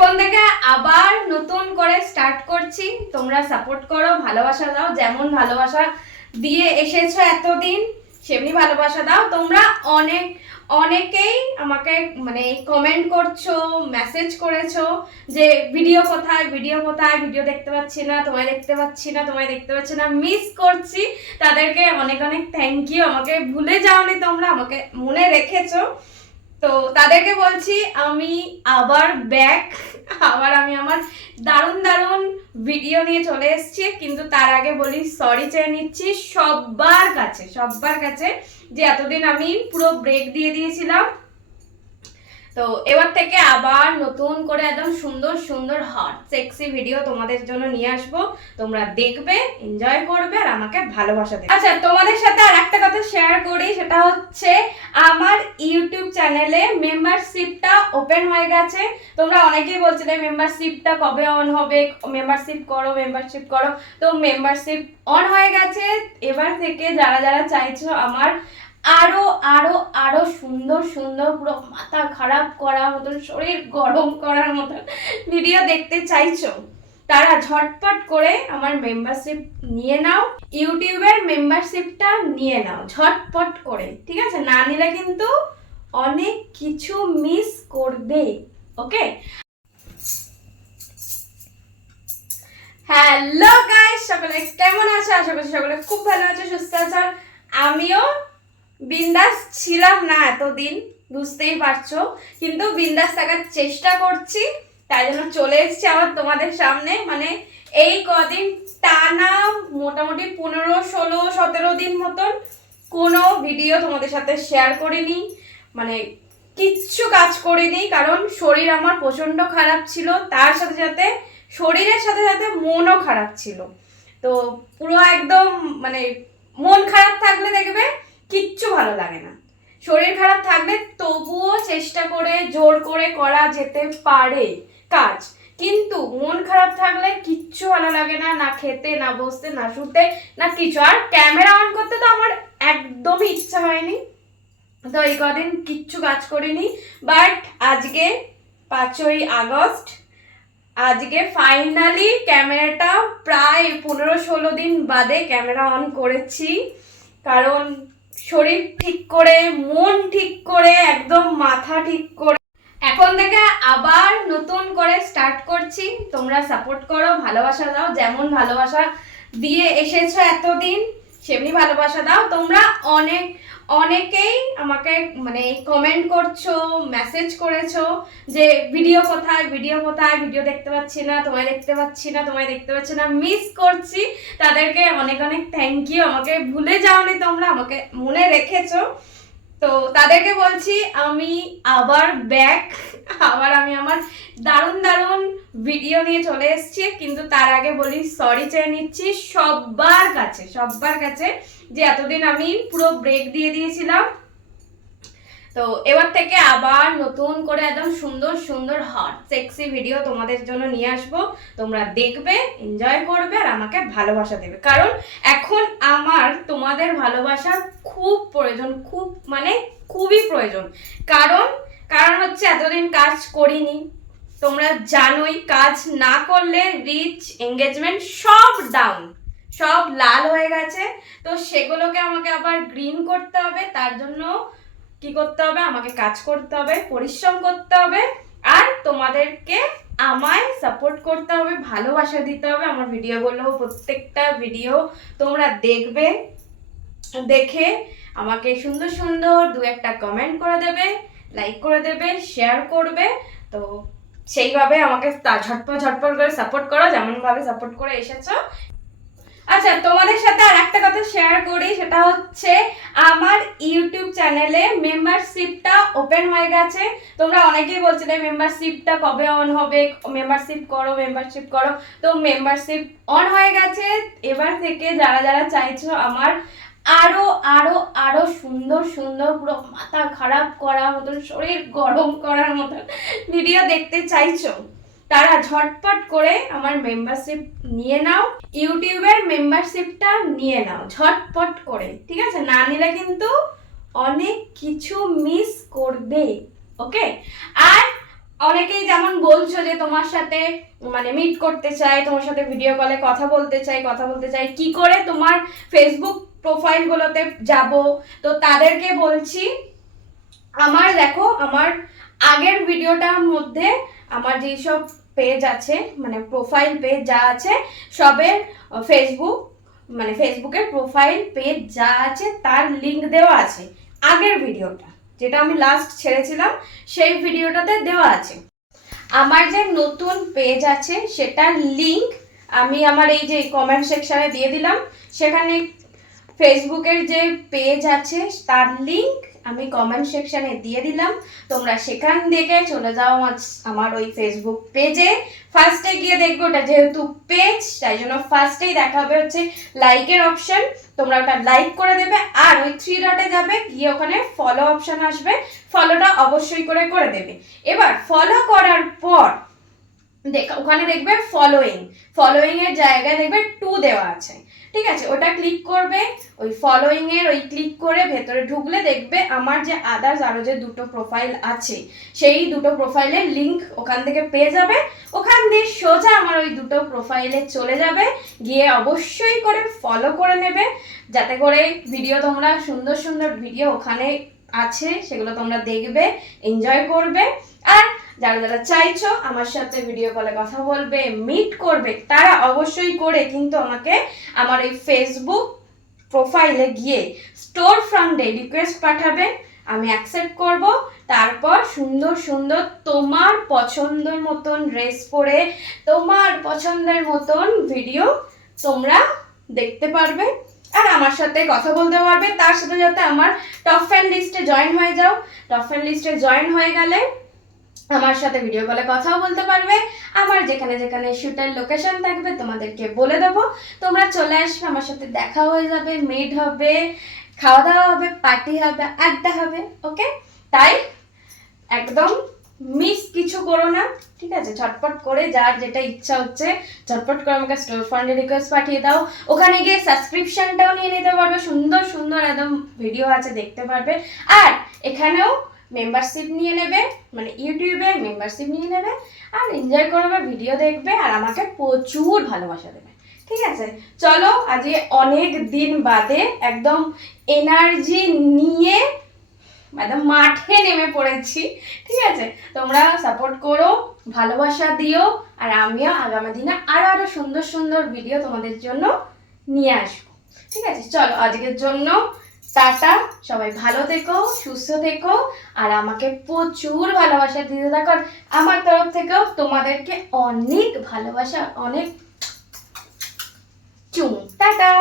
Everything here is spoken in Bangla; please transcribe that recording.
এখন থেকে আবার নতুন করে স্টার্ট করছি। তোমরা সাপোর্ট করো, ভালোবাসা দাও, যেমন ভালোবাসা দিয়ে এসেছ এতদিন, সেমনি ভালোবাসা দাও। তোমরা অনেক, অনেকেই আমাকে মানে কমেন্ট করছ মেসেজ করেছ যে, ভিডিও কোথায়? ভিডিও কোথায়? ভিডিও দেখতে পাচ্ছি না, তোমায় দেখতে পাচ্ছি না, তোমায় দেখতে পাচ্ছি না। মিস করছি। তাদেরকে অনেক অনেক থ্যাংক ইউ আমাকে ভুলে যাওনি তোমরা, আমাকে মনে রেখেছো। তো তাদেরকে বলছি, আমি আবার ব্যাক আবার আমি আমার দারুণ দারুণ ভিডিও নিয়ে চলে এসেছি। কিন্তু তার আগে বলি সরি চেয়ে নিচ্ছি সব্বার কাছে সব্বার কাছে যে এতদিন আমি পুরো ব্রেক দিয়ে দিয়েছিলাম। তো এবার থেকে আবার নতুন করে একদম সুন্দর সুন্দর হট সেক্সি ভিডিও তোমাদের জন্য নিয়ে আসব। তোমরা দেখবে এনজয় করবে আর আমাকে ভালোবাসা দেবে। আচ্ছা তোমাদের সাথে আর একটা কথা শেয়ার করি, সেটা হচ্ছে আমার ইউটিউব চ্যানেলে মেম্বারশিপটা ওপেন হয়ে গেছে। তোমরা অনেকেই বলছিলে মেম্বারশিপটা কবে অন হবে? মেম্বারশিপ করো মেম্বারশিপ করো। তো মেম্বারশিপ অন হয়ে গেছে। এবার থেকে যারা যারা চাইছো আমার আরও আরও আরও সুন্দর সুন্দর, পুরো মাথা খারাপ করার মতন, শরীর গরম করার মতন ভিডিও দেখতে চাইছো? তারা ঝটপট করে আমার মেম্বারশিপ নিয়ে নাও ইউটিউবের মেম্বারশিপটা নিয়ে নাও, ঝটপট করে, ঠিক আছে? না নিলে কিন্তু অনেক কিছু মিস করবে ওকে হ্যালো গাইস সকলে কেমন আছো? আশা করছি সকলে খুব ভালো আছে, সুস্থ আছো। আমিও বিন্দাস ছিলাম না এতদিন, বুঝতেই পারছ। কিন্তু বিন্দাস থাকার চেষ্টা করছি, তাই জন্য চলে এসছি আবার তোমাদের সামনে। মানে এই কদিন টানা মোটামুটি পনেরো, ষোলো, সতেরো দিন মতন কোনো ভিডিও তোমাদের সাথে শেয়ার করিনি। মানে কিচ্ছু কাজ করিনি, কারণ শরীর আমার প্রচণ্ড খারাপ ছিল, তার সাথে সাথে শরীরের সাথে সাথে মনও খারাপ ছিল। তো পুরো একদম মানে মন খারাপ থাকলে দেখবে কিচ্ছু ভালো লাগে না। শরীর খারাপ থাকলে তবুও চেষ্টা করে, জোর করে করা যেতে পারে কাজ। কিন্তু মন খারাপ থাকলে কিচ্ছু ভালো লাগে না না খেতে, না বসতে, না শুতে, না কিছু। আর ক্যামেরা অন করতে তো আমার একদমই ইচ্ছা হয়নি। তো এই কদিন কিচ্ছু কাজ করিনি। বাট আজকে পাঁচই আগস্ট, আজকে ফাইনালি ক্যামেরাটা প্রায় পনেরো ষোলো দিন বাদে ক্যামেরা অন করেছি। কারণ শরীর ঠিক করে, মন ঠিক করে, একদম মাথা ঠিক করে। এখন থেকে আবার নতুন করে স্টার্ট করছি। তোমরা সাপোর্ট করো, ভালোবাসা দাও, যেমন ভালোবাসা দিয়ে এসেছ এতদিন। সেমনি ভালোবাসা দাও। তোমরা অনেক, অনেকেই আমাকে মানে কমেন্ট করছ মেসেজ করেছ যে ভিডিও কোথায় ভিডিও কোথায় ভিডিও দেখতে পাচ্ছি না, তোমায় দেখতে পাচ্ছি না, তোমায় দেখতে পাচ্ছি না মিস করছি। তাদেরকে অনেক অনেক থ্যাংক ইউ আমাকে ভুলে যাওনি তোমরা, আমাকে মনে রেখেছো। তো তাদেরকে বলছি, আমি আবার ব্যাক আবার আমি আমার দারুণ দারুণ ভিডিও নিয়ে চলে এসেছি। কিন্তু তার আগে বলি সরি চেয়ে নিচ্ছি সবার কাছে, সববার কাছে যে এতদিন আমি পুরো ব্রেক দিয়ে দিয়েছিলাম। তো এবার থেকে আবার নতুন করে একদম সুন্দর সুন্দর হট সেক্সি ভিডিও তোমাদের জন্য নিয়ে আসব। তোমরা দেখবে এনজয় করবে আর আমাকে ভালোবাসা দেবে। কারণ এখন আমার তোমাদের ভালোবাসা খুব প্রয়োজন, খুব মানে খুবই প্রয়োজন। কারণ কারণ হচ্ছে এতদিন কাজ করিনি। তোমরা জানোই, কাজ না করলে রিচ এঙ্গেজমেন্ট সব ডাউন সব লাল হয়ে গেছে। তো সেগুলোকে আমাকে আবার গ্রিন করতে হবে। তার জন্য কি করতে হবে? আমাকে কাজ করতে হবে, পরিশ্রম করতে হবে, আর তোমাদেরকে আমায় সাপোর্ট করতে হবে, ভালোবাসা দিতে হবে। আমার ভিডিওগুলো প্রত্যেকটা ভিডিও তোমরা দেখবে, দেখে আমাকে সুন্দর সুন্দর দু একটা কমেন্ট করে দেবে লাইক করে দেবে শেয়ার করবে। তো সেইভাবে আমাকে ঝটপট ঝটপট করে সাপোর্ট করো, যেমনভাবে সাপোর্ট করে এসেছ। আচ্ছা তোমাদের সাথে আর একটা কথা শেয়ার করি, সেটা হচ্ছে আমার ইউটিউব চ্যানেলে মেম্বারশিপটা ওপেন হয়ে গেছে। তোমরা অনেকেই বলছিলে মেম্বারশিপটা কবে অন হবে? মেম্বারশিপ করো মেম্বারশিপ করো। তো মেম্বারশিপ অন হয়ে গেছে। এবার থেকে যারা যারা চাইছো আমার আরও আরও আরও সুন্দর সুন্দর, পুরো মাথা খারাপ করার মতন, শরীর গরম করার মতন ভিডিও দেখতে চাইছো। তারা ঝটপট করে আমার মেম্বারশিপ নিয়ে নাও ইউটিউবের মেম্বারশিপটা নিয়ে নাও, ঝটপট করে, ঠিক আছে? না নিলে কিন্তু অনেক কিছু মিস করবে ওকে আর অনেকেই যেমন বলছো যে তোমার সাথে মানে মিট করতে চাই তোমার সাথে ভিডিও কলে কথা বলতে চাই কথা বলতে চাই কি করে তোমার ফেসবুক প্রোফাইলগুলোতে যাব? তো তাদেরকে বলছি, আমার দেখো, আমার আগের ভিডিওটার মধ্যে আমার যেই সব পেজ আছে মানে প্রোফাইল পেজ যা আছে সবের ফেসবুক মানে ফেসবুকের প্রোফাইল পেজ যা আছে, তার লিংক দেওয়া আছে, আগের ভিডিওটা, যেটা আমি লাস্ট ছেড়েছিলাম, সেই ভিডিওটাতে দেওয়া আছে। আমার যে নতুন পেজ আছে, সেটার লিংক আমি আমার এই যে কমেন্ট সেকশানে দিয়ে দিলাম, সেখানে ফেসবুকের যে পেজ আছে, তার লিংক আমি কমেন্ট সেকশনে দিয়ে দিলাম। তোমরা সেখান থেকে চলে যাও আমার ওই ফেসবুক পেজে ফার্স্টে গিয়ে দেখবে ওটা যেহেতু পেজ তাই জন্য ফার্স্টেই দেখাবে হচ্ছে লাইকের অপশন তোমরা ওটা লাইক করে দেবে আর ওই থ্রি ডটে যাবে, গিয়ে ওখানে ফলো অপশন আসবে। ফলোটা অবশ্যই করে করে দেবে। এবার ফলো করার পর দেখ, ওখানে দেখবে ফলোয়িং ফলোয়িং এর জায়গায় দেখবে টু দেওয়া আছে। ঠিক আছে, ওটা ক্লিক করবে, ওই ফলোয়িং এর ওই ক্লিক করে ভেতরে ঢুকলে দেখবে আমার যে আদার্স আরও যে দুটো প্রোফাইল আছে, সেই দুটো প্রোফাইলের লিংক ওখান থেকে পেয়ে যাবে। ওখান দিয়ে সোজা আমার ওই দুটো প্রোফাইলে চলে যাবে, গিয়ে অবশ্যই করে ফলো করে নেবে, যাতে করে ভিডিও তোমরা সুন্দর সুন্দর ভিডিও ওখানে আছে, সেগুলো তোমরা দেখবে এনজয় করবে। আর যারা যারা চাইছো আমার সাথে ভিডিও কলে কথা বলবে মিট করবে, তারা অবশ্যই করে কিন্তু আমাকে আমার এই ফেসবুক প্রোফাইলে গিয়ে স্টোর ফ্রন্টে রিকোয়েস্ট পাঠাবে, আমি অ্যাকসেপ্ট করব, তারপর সুন্দর সুন্দর তোমার পছন্দের মতন ড্রেস পরে তোমার পছন্দের মতন ভিডিও তোমরা দেখতে পারবে। আর আমার সাথে কথা বলতে পারবে, তার সাথে সাথে আমার টপ ফ্যান লিস্টে জয়েন হয়ে যাও। টপ ফ্যান লিস্টে জয়েন হয়ে গেলে আমার সাথে ভিডিও কলে কথাও বলতে পারবে। আমার যেখানে যেখানে শুটের লোকেশন থাকবে, তোমাদেরকে বলে দেবো। তোমরা চলে আসবে, আমার সাথে দেখা হয়ে যাবে মিট হবে, খাওয়া দাওয়া হবে পার্টি হবে, আড্ডা হবে ওকে তাই একদম মিস কিছু করো না, ঠিক আছে? ঝটপট করে যার যেটা ইচ্ছা হচ্ছে, ঝটপট করে আমাকে স্টোর ফান্ডে রিকোয়েস্ট পাঠিয়ে দাও। ওখানে গিয়ে সাবস্ক্রিপশনটাও নিয়ে নিতে পারবে। সুন্দর সুন্দর একদম ভিডিও আছে, দেখতে পারবে। আর এখানেও মেম্বারশিপ নিয়ে নেবে মানে ইউটিউবে মেম্বারশিপ নিয়ে নেবে, আর এনজয় করবে ভিডিও দেখবে, আর আমাকে প্রচুর ভালোবাসা দেবে। ঠিক আছে? চলো, আজকে অনেক দিন বাদে একদম এনার্জি নিয়ে একদম মাঠে নেমে পড়েছি। ঠিক আছে? তোমরা সাপোর্ট করো, ভালোবাসা দিও, আর আমিও আগামী দিনে আরও আরও সুন্দর সুন্দর ভিডিও তোমাদের জন্য নিয়ে আসব। ঠিক আছে? চলো, আজকের জন্য টাটা, সবাই ভালো থেকো, সুস্থ থেকো, আর আমাকে প্রচুর ভালোবাসা দিতে থাকো। আমার তরফ থেকেও তোমাদেরকে অনেক ভালোবাসা, অনেক চুম। টাটা!